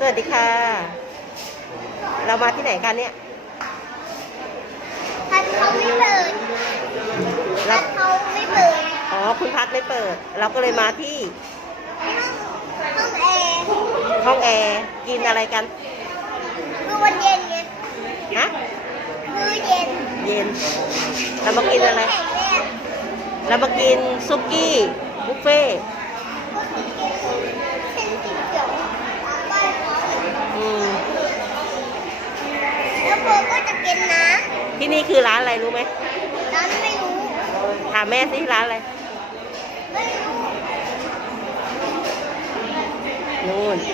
สวัสดีค่ะ เรามาที่ไหนกันเนี่ยพัดเขาไม่เปิดพัดเขาไม่เปิดอ๋อคุณพัดไม่เปิดเราก็เลยมาที่ห้องหแอร์ห้องแอร์กินอะไรกันมือเย็นเไงฮะมือเย็นเย็นเรามากินอะไร เรามากินซุกี้บุฟเฟ่็จะกินนะที่นี่คือร้านอะไรรู้ไหม ร้านไม่รู้ ถามแม่สิร้านอะไร ไม่รู้นี่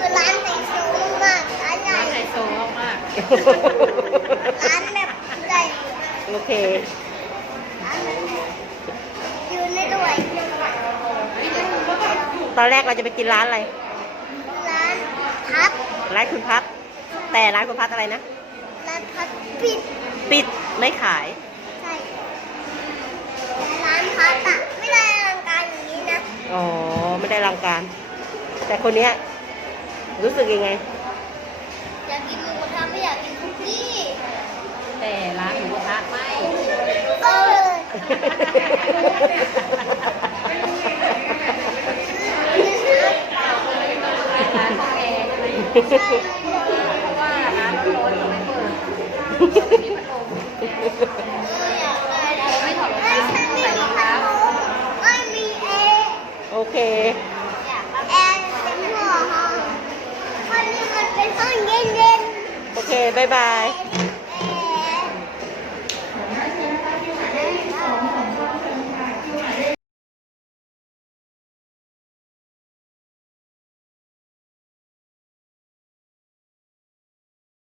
คือร้านไฮโซมากร้านไหญ่ไฮโซมากร้านแบบใหญ่โอเคตอนแรกเราจะไปกินร้านอะไร ร้านพับร้านคุณพับแต่ร้านคุณพับอะไรนะปิดไม่ขายร้านเขาตัไม่ได้รังการอย่างนี้นะ อ๋อไม่ได้รังการ แต่คนเนี้ยรู้สึกยังไง อยากกินหมูกระทะไม่อยากกินคุกกี้ แต่ร้านหมูกระทะไม่เออ Thank you. โอเคโอเคบายบาย